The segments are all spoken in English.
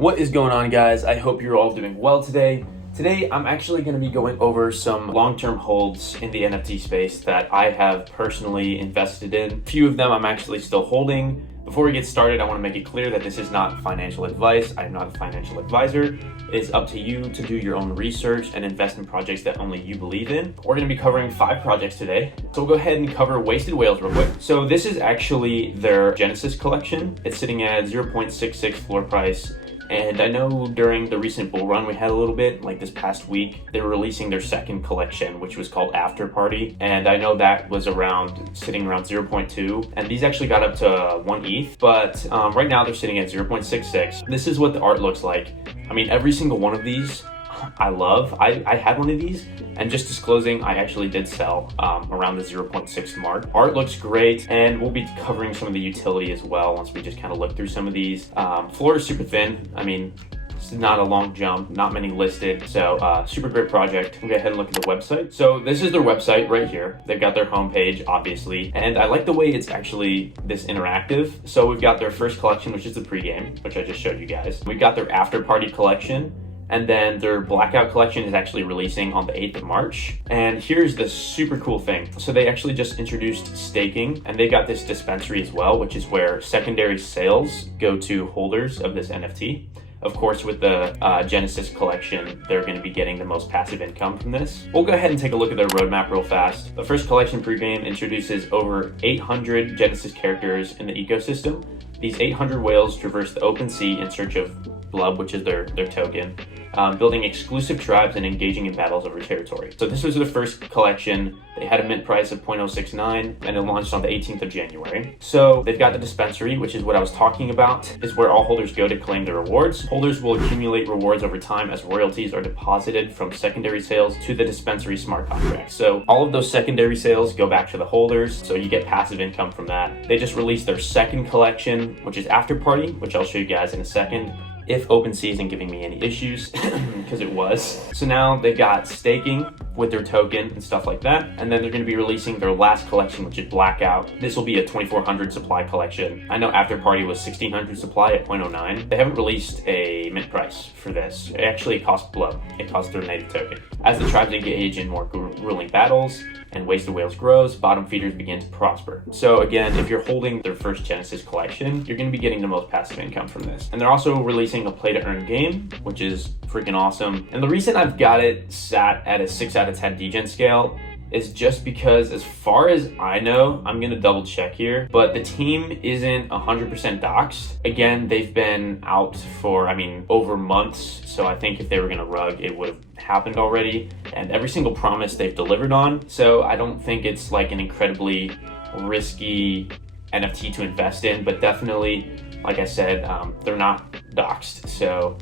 What is going on, guys? I hope you're all doing well today. Today, I'm actually going to be going over some long-term holds in the NFT space that I have personally invested in. A few of them I'm actually still holding. Before we get started, I want to make it clear that this is not financial advice. I'm not a financial advisor. It's up to you to do your own research and invest in projects that only you believe in. We're going to be covering 5 projects today. So we'll go ahead and cover Wasted Whales real quick. So this is actually their Genesis collection. It's sitting at 0.66 floor price. And I know during the recent bull run we had a little bit, like this past week, they were releasing their second collection, which was called After Party. And I know that was sitting around 0.2. And these actually got up to 1 ETH, but right now they're sitting at 0.66. This is what the art looks like. I mean, every single one of these I love. I had one of these, and just disclosing, I actually did sell around the 0.6 mark. Art looks great, and we'll be covering some of the utility as well once we just kind of look through some of these. Floor is super thin. I mean, it's not a long jump, not many listed, so super great project. We'll go ahead and look at the website. So this is their website right here. They've got their homepage, obviously, and I like the way it's actually this interactive. So we've got their first collection, which is the pregame, which I just showed you guys. We've got their After Party collection, and then their Blackout collection is actually releasing on the 8th of March. And here's the super cool thing. So they actually just introduced staking, and they got this dispensary as well, which is where secondary sales go to holders of this NFT. Of course, with the Genesis collection, they're going to be getting the most passive income from this. We'll go ahead and take a look at their roadmap real fast. The first collection pregame introduces over 800 Genesis characters in the ecosystem. These 800 whales traverse the open sea in search of Blub, which is their token, building exclusive tribes and engaging in battles over territory. So this was the first collection. They had a mint price of 0.069, and it launched on the 18th of January. So they've got the dispensary, which is what I was talking about, is where all holders go to claim their rewards. Holders will accumulate rewards over time as royalties are deposited from secondary sales to the dispensary smart contract. So all of those secondary sales go back to the holders, so you get passive income from that. They just released their second collection, which is After Party, which I'll show you guys in a second, if OpenSea isn't giving me any issues, because it was. So now they've got staking with their token and stuff like that. And then they're going to be releasing their last collection, which is Blackout. This will be a 2,400 supply collection. I know After Party was 1,600 supply at 0.09. They haven't released a mint price for this. It actually costs Blub. It costs their native token. As the tribes engage in more grueling battles and Wasted Whales grows, bottom feeders begin to prosper. So again, if you're holding their first Genesis collection, you're going to be getting the most passive income from this. And they're also releasing a play to earn game, which is freaking awesome. And the reason I've got it sat at a 6 out of 10 degen scale is just because, as far as I know, I'm going to double check here, but the team isn't 100% doxed. Again, they've been out for, over months. So I think if they were going to rug, it would have happened already. And every single promise they've delivered on. So I don't think it's like an incredibly risky NFT to invest in, but definitely, like I said, they're not doxed. So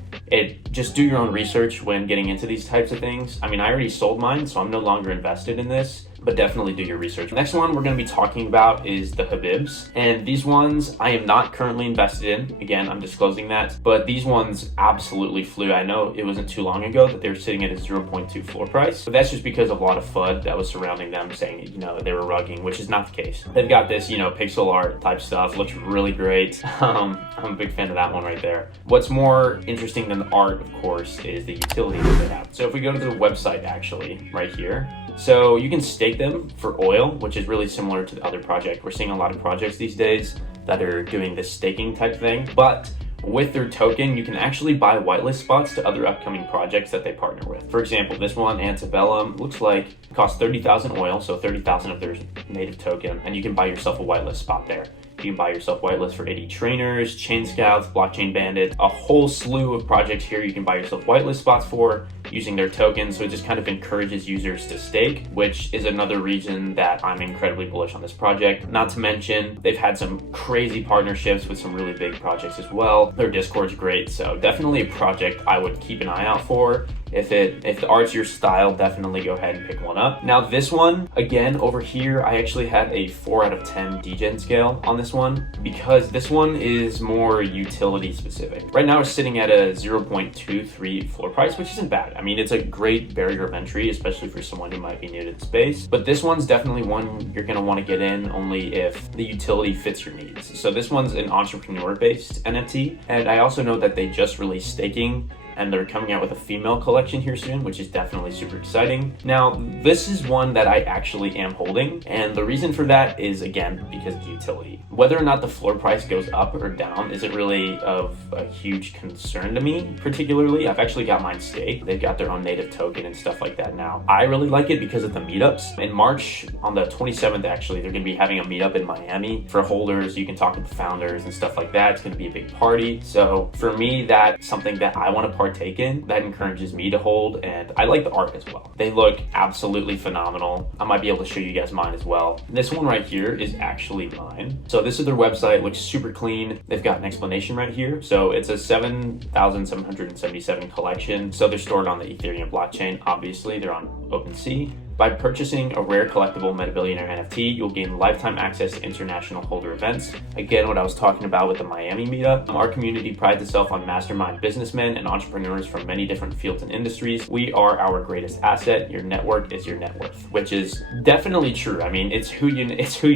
just do your own research when getting into these types of things. I already sold mine, so I'm no longer invested in this, but definitely do your research. Next one we're going to be talking about is the Habibs. And these ones I am not currently invested in. Again, I'm disclosing that, but these ones absolutely flew. I know it wasn't too long ago that they were sitting at a 0.2 floor price, but that's just because of a lot of FUD that was surrounding them saying, they were rugging, which is not the case. They've got this, pixel art type stuff, looks really great. I'm a big fan of that one right there. What's more interesting than the art, of course, is the utility that they have. So if we go to their website, actually, right here, so you can stake them for oil, which is really similar to the other project. We're seeing a lot of projects these days that are doing this staking type thing, but with their token, you can actually buy whitelist spots to other upcoming projects that they partner with. For example, this one, Antebellum, looks like it costs 30,000 oil, so 30,000 of their native token, and you can buy yourself a whitelist spot there. You can buy yourself whitelist for 80 trainers, chain scouts, blockchain bandits, a whole slew of projects here you can buy yourself whitelist spots for using their tokens. So it just kind of encourages users to stake, which is another reason that I'm incredibly bullish on this project. Not to mention, they've had some crazy partnerships with some really big projects as well. Their Discord's great, so definitely a project I would keep an eye out for If the art's your style, definitely go ahead and pick one up. Now this one, again, over here, I actually had a 4 out of 10 degen scale on this one because this one is more utility specific. Right now it's sitting at a 0.23 floor price, which isn't bad. I mean, it's a great barrier of entry, especially for someone who might be new to the space. But this one's definitely one you're gonna wanna get in only if the utility fits your needs. So this one's an entrepreneur-based NFT, and I also know that they just released staking, and they're coming out with a female collection here soon, which is definitely super exciting. Now, this is one that I actually am holding, and the reason for that is, again, because of the utility. Whether or not the floor price goes up or down isn't really of a huge concern to me, particularly. I've actually got mine staked. They've got their own native token and stuff like that now. I really like it because of the meetups. In March, on the 27th, actually, they're gonna be having a meetup in Miami for holders. You can talk to the founders and stuff like that. It's gonna be a big party. So for me, that's something that I wanna partake in. That encourages me to hold, and I like the art as well. They look absolutely phenomenal. I might be able to show you guys mine as well. This one right here is actually mine. So this is their website, looks super clean. They've got an explanation right here. So it's a 7,777 collection. So they're stored on the Ethereum blockchain. Obviously, they're on OpenSea. By purchasing a rare collectible MetaBillionaire NFT, you'll gain lifetime access to international holder events. Again, what I was talking about with the Miami meetup. Our community prides itself on mastermind businessmen and entrepreneurs from many different fields and industries. We are our greatest asset. Your network is your net worth, which is definitely true. I mean, it's who you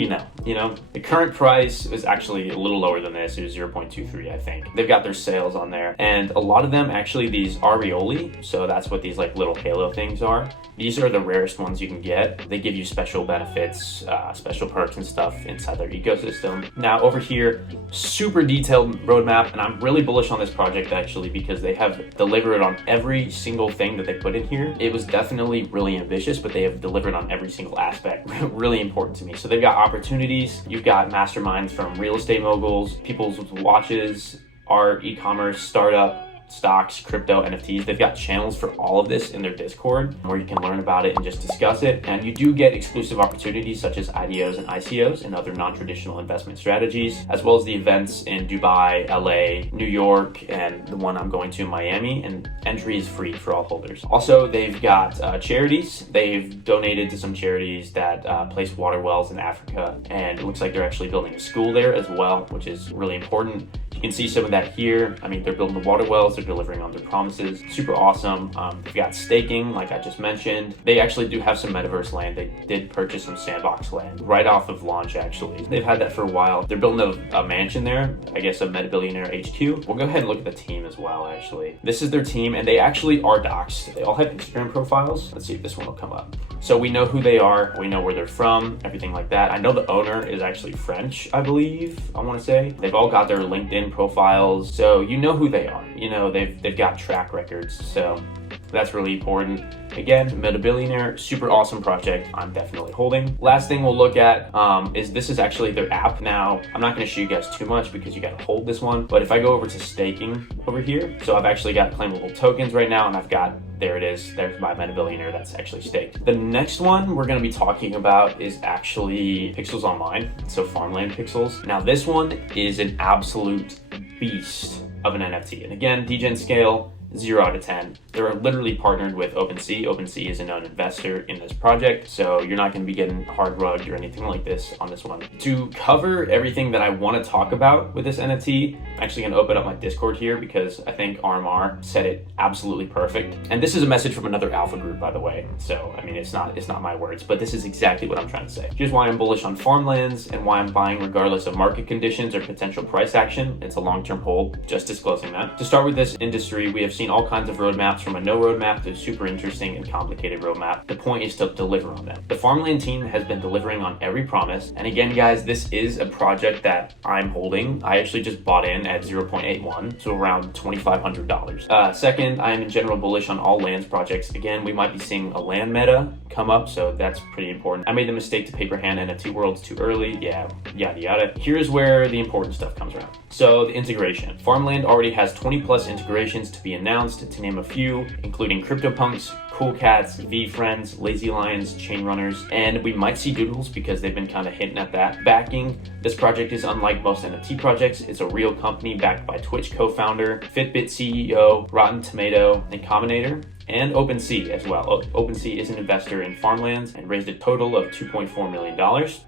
know. You know, the current price is actually a little lower than this. It was 0.23, I think. They've got their sales on there, and a lot of them actually these Aureoli. So that's what these like little halo things are. These are the rarest ones you can get. They give you special benefits, special perks and stuff inside their ecosystem. Now over here, super detailed roadmap, and I'm really bullish on this project actually because they have delivered on every single thing that they put in here. It was definitely really ambitious, but they have delivered on every single aspect. Really important to me. So they've got opportunities. You've got masterminds from real estate moguls, people with watches, art, e-commerce, startup, stocks, crypto, NFTs. They've got channels for all of this in their Discord where you can learn about it and just discuss it. And you do get exclusive opportunities such as IDOs and ICOs and other non-traditional investment strategies, as well as the events in Dubai, LA, New York, and the one I'm going to in Miami. And entry is free for all holders. Also, they've got charities. They've donated to some charities that place water wells in Africa. And it looks like they're actually building a school there as well, which is really important. You can see some of that here. I mean, they're building the water wells, they're delivering on their promises. Super awesome. They've got staking, like I just mentioned. They actually do have some metaverse land. They did purchase some sandbox land right off of launch, actually. They've had that for a while. They're building a mansion there, I guess a MetaBillionaire HQ. We'll go ahead and look at the team as well, actually. This is their team, and they actually are doxed. They all have Instagram profiles. Let's see if this one will come up. So we know who they are, we know where they're from, everything like that. I know the owner is actually French, I believe, I want to say. They've all got their LinkedIn profiles, so you know who they are. You know, they've got track records, so that's really important. Again, MetaBillionaire, super awesome project. I'm definitely holding. Last thing we'll look at is this is actually their app. Now, I'm not going to show you guys too much because you got to hold this one. But if I go over to staking over here, so I've actually got claimable tokens right now, and I've got, there it is. There's my MetaBillionaire that's actually staked. The next one we're going to be talking about is actually Pixels Online. So farmland pixels. Now, this one is an absolute beast of an NFT. And again, degen scale, 0 out of 10. They're literally partnered with OpenSea. OpenSea is a known investor in this project, so you're not going to be getting hard rugged or anything like this on this one. To cover everything that I want to talk about with this NFT, I'm actually going to open up my Discord here because I think RMR said it absolutely perfect. And this is a message from another alpha group, by the way. So, I mean, it's not my words, but this is exactly what I'm trying to say. Here's why I'm bullish on farmlands and why I'm buying regardless of market conditions or potential price action. It's a long-term hold, just disclosing that. To start with this industry, we have seen all kinds of roadmaps from a no roadmap to a super interesting and complicated roadmap. The point is to deliver on them. The farmland team has been delivering on every promise. And again, guys, this is a project that I'm holding. I actually just bought in at 0.81, so around $2,500. Second, I am in general bullish on all lands projects. Again, we might be seeing a land meta come up, so that's pretty important. I made the mistake to paper hand NFT worlds too early. Yeah, yada yada. Here's where the important stuff comes around. So the integration. Farmland already has 20 plus integrations to be announced, to name a few, including CryptoPunks, Cool Cats, V Friends, Lazy Lions, Chain Runners, and we might see Doodles because they've been kind of hinting at that backing. This project is unlike most NFT projects. It's a real company backed by Twitch co-founder, Fitbit CEO, Rotten Tomato, and Combinator, and OpenSea as well. OpenSea is an investor in Farmlands and raised a total of $2.4 million.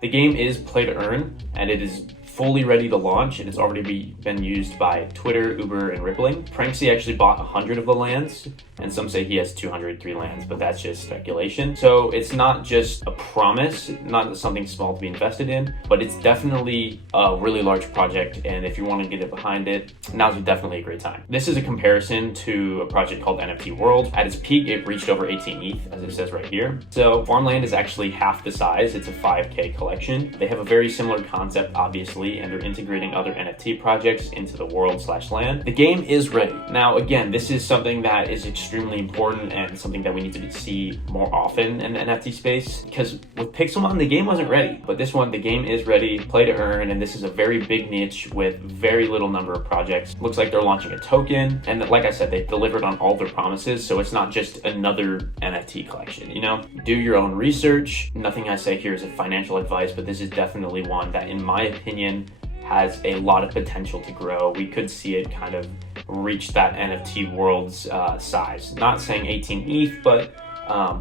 The game is play to earn, and it is fully ready to launch, and it's already been used by Twitter, Uber, and Rippling. Pranksy actually bought 100 of the lands, and some say he has 203 lands, but that's just speculation. So it's not just a promise, not something small to be invested in, but it's definitely a really large project, and if you want to get it behind it, now's definitely a great time. This is a comparison to a project called NFT World. At its peak, it reached over 18 ETH, as it says right here. So Farmland is actually half the size. It's a 5K collection. They have a very similar concept, obviously, and are integrating other NFT projects into the world/land. The game is ready. Now, again, this is something that is extremely important and something that we need to see more often in the NFT space, because with Pixelmon, the game wasn't ready, but this one, the game is ready, play to earn, and this is a very big niche with very little number of projects. Looks like they're launching a token, and like I said, they've delivered on all their promises, so it's not just another NFT collection, you know? Do your own research. Nothing I say here is a financial advice, but this is definitely one that, in my opinion, has a lot of potential to grow. We could see it kind of reach that NFT world's size. Not saying 18 ETH, but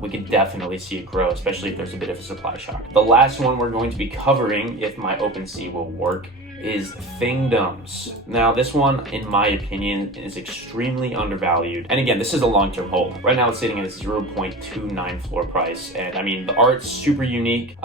we could definitely see it grow, especially if there's a bit of a supply shock. The last one we're going to be covering, if my OpenSea will work, is Thingdoms. Now, this one, in my opinion, is extremely undervalued. And again, this is a long-term hold. Right now, it's sitting at a 0.29 floor price. And I mean, the art's super unique.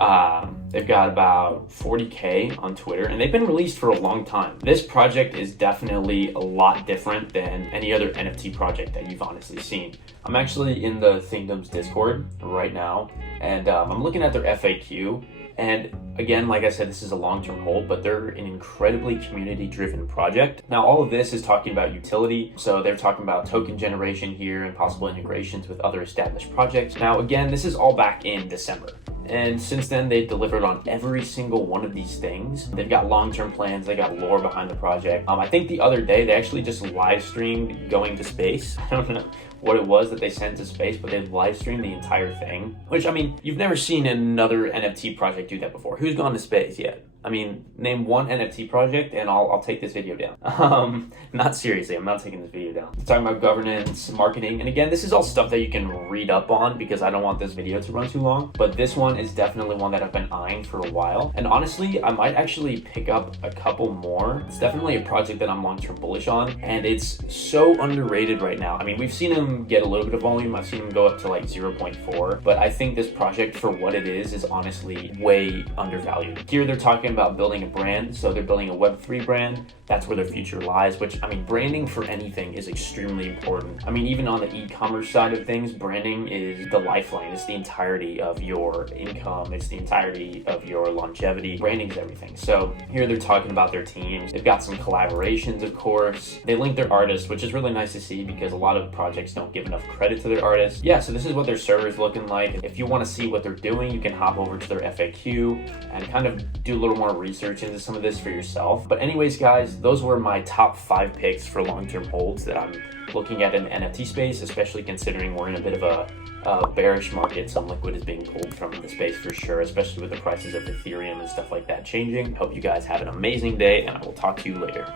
They've got about 40K on Twitter, and they've been released for a long time. This project is definitely a lot different than any other NFT project that you've honestly seen. I'm actually in the Thingdoms Discord right now, and I'm looking at their FAQ. And again, like I said, this is a long-term hold, but they're an incredibly community-driven project. Now, all of this is talking about utility. So they're talking about token generation here and possible integrations with other established projects. Now, again, this is all back in December. And since then, they've delivered on every single one of these things. They've got long-term plans. They got lore behind the project. I think the other day, they actually just live streamed going to space. I don't know what it was that they sent to space, but they live streamed the entire thing. Which, I mean, you've never seen another NFT project do that before. Who's gone to space yet? I mean, name one NFT project and I'll take this video down. Not seriously, I'm not taking this video down. We're talking about governance, marketing, and again, this is all stuff that you can read up on because I don't want this video to run too long, but this one is definitely one that I've been eyeing for a while. And honestly, I might actually pick up a couple more. It's definitely a project that I'm long-term bullish on, and it's so underrated right now. I mean, we've seen him get a little bit of volume. I've seen him go up to like 0.4, but I think this project, for what it is honestly way undervalued. Here they're talking about building a brand, so they're building a Web3 brand. That's where their future lies, which, I mean, branding for anything is extremely important. I mean, even on the e-commerce side of things, branding is the lifeline. It's the entirety of your income. It's the entirety of your longevity. Branding is everything. So here they're talking about their teams. They've got some collaborations, of course. They link their artists, which is really nice to see because a lot of projects don't give enough credit to their artists. Yeah, so this is what their server is looking like. If you want to see what they're doing, you can hop over to their FAQ and kind of do a little more research into some of this for yourself. But anyways, guys, those were my top 5 picks for long-term holds that I'm looking at in the NFT space, especially considering we're in a bit of a bearish market. Some liquid is being pulled from the space for sure, especially with the prices of Ethereum and stuff like that changing. Hope you guys have an amazing day, and I will talk to you later.